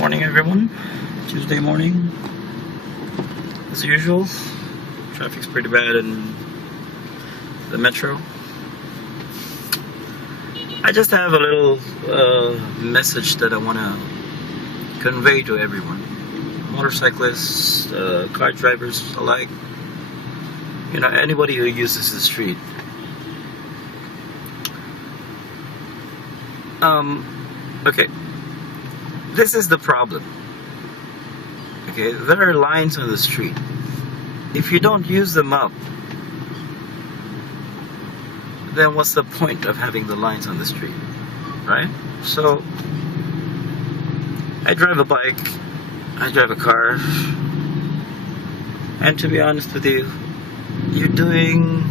Morning, everyone. Tuesday morning, as usual. Traffic's pretty bad in the metro. I just have a little message that I want to convey to everyone. Motorcyclists, car drivers alike. You know, anybody who uses the street. Okay. This is the problem. Okay, there are lines on the street. If you don't use them up, then what's the point of having the lines on the street, right? So, I drive a bike, I drive a car, and to be honest with you, you're doing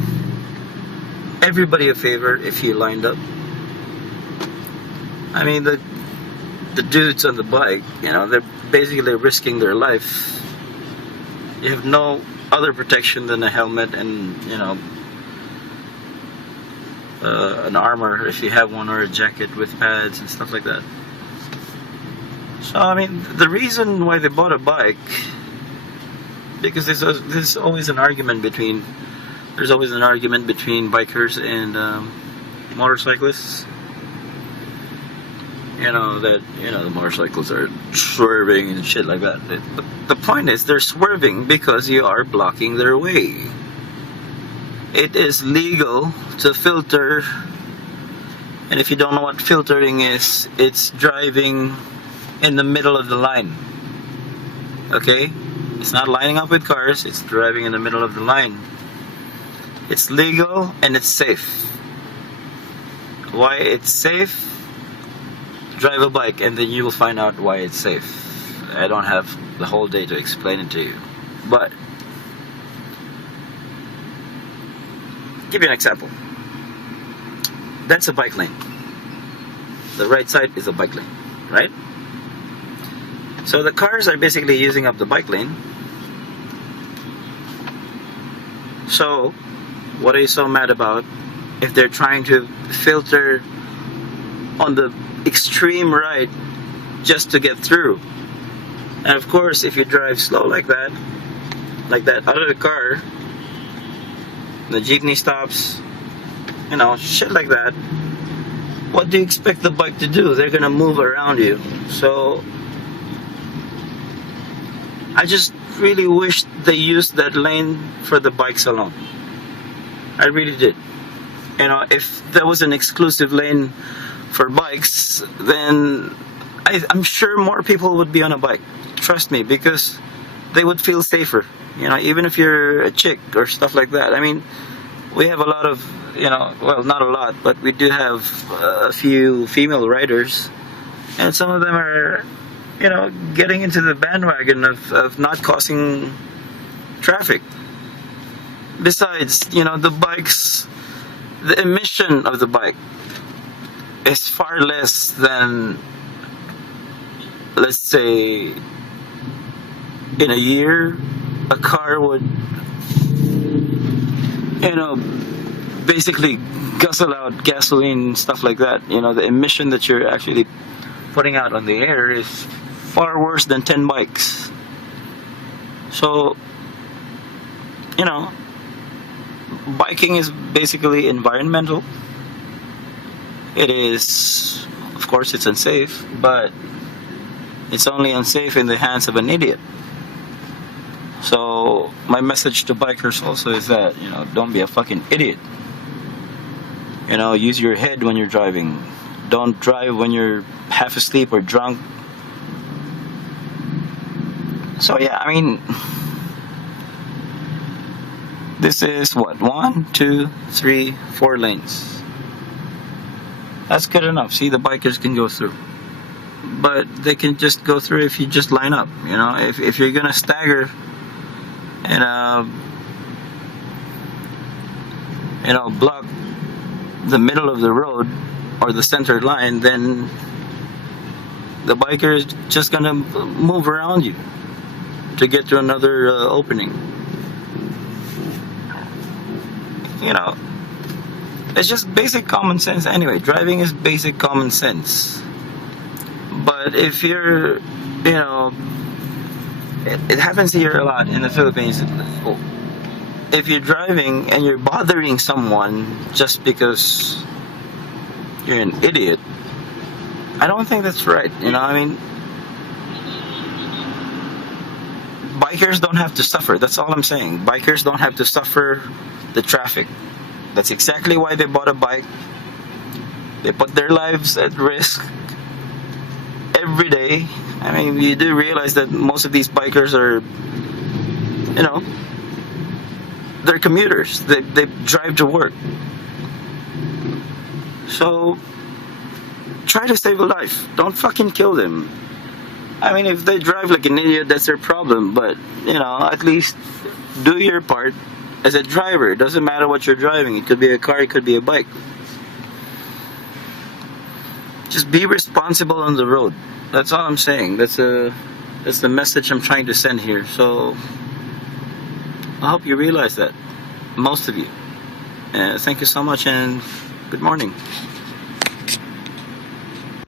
everybody a favor if you lined up. I mean, the dudes on the bike, you know, they're basically risking their life. You have no other protection than a helmet and, you know, an armor if you have one, or a jacket with pads and stuff like that. So, I mean, the reason why they bought a bike, because there's always an argument between bikers and motorcyclists. You know, that, you know, the motorcycles are swerving and shit like that. But the point is, they're swerving because you are blocking their way. It is legal to filter, and if you don't know what filtering is, it's driving in the middle of the line. Okay? It's not lining up with cars, it's driving in the middle of the line. It's legal and it's safe. Why it's safe? Drive a bike and then you will find out why it's safe. I don't have the whole day to explain it to you, but give you an example. That's a bike lane. The right side is a bike lane, right? So the cars are basically using up the bike lane. So what are you so mad about if they're trying to filter on the extreme right just to get through? And of course, if you drive slow like that other car, the jeepney stops, you know, shit like that, what do you expect the bike to do? They're gonna move around you. So I just really wish they used that lane for the bikes alone. I really did. You know, if there was an exclusive lane for bikes, then I'm sure more people would be on a bike. Trust me, because they would feel safer. You know, even if you're a chick or stuff like that. I mean, we have a lot of, you know, well, not a lot, but we do have a few female riders, and some of them are, you know, getting into the bandwagon of not causing traffic. Besides, you know, the bikes, the emission of the bike is far less than, let's say, in a year, a car would, you know, basically guzzle out gasoline, stuff like that. You know, the emission that you're actually putting out on the air is far worse than 10 bikes. So, you know, biking is basically environmental. It is, of course, it's unsafe, but it's only unsafe in the hands of an idiot. So my message to bikers also is that, you know, don't be a fucking idiot. You know, use your head when you're driving. Don't drive when you're half asleep or drunk. So yeah, I mean, this is what, 1, 2, 3, 4 lanes. That's good enough. See, the bikers can go through, but they can just go through if you just line up. You know, if you're gonna stagger and you know, block the middle of the road or the center line, then the biker is just gonna move around you to get to another opening. You know, it's just basic common sense anyway. Driving is basic common sense. But if you're you know, it happens here a lot in the Philippines. If you're driving and you're bothering someone just because you're an idiot, I don't think that's right. I mean, bikers don't have to suffer. That's all I'm saying. Bikers don't have to suffer the traffic. That's exactly why they bought a bike. They put their lives at risk every day. I mean, you do realize that most of these bikers are, they're commuters. They drive to work. So, try to save a life. Don't fucking kill them. I mean, if they drive like an idiot, that's their problem. But, at least do your part as a driver. It doesn't matter what you're driving. It could be a car, it could be a bike. Just be responsible on the road. That's all I'm saying. That's the message I'm trying to send here. So, I hope you realize that. Most of you. Thank you so much and good morning.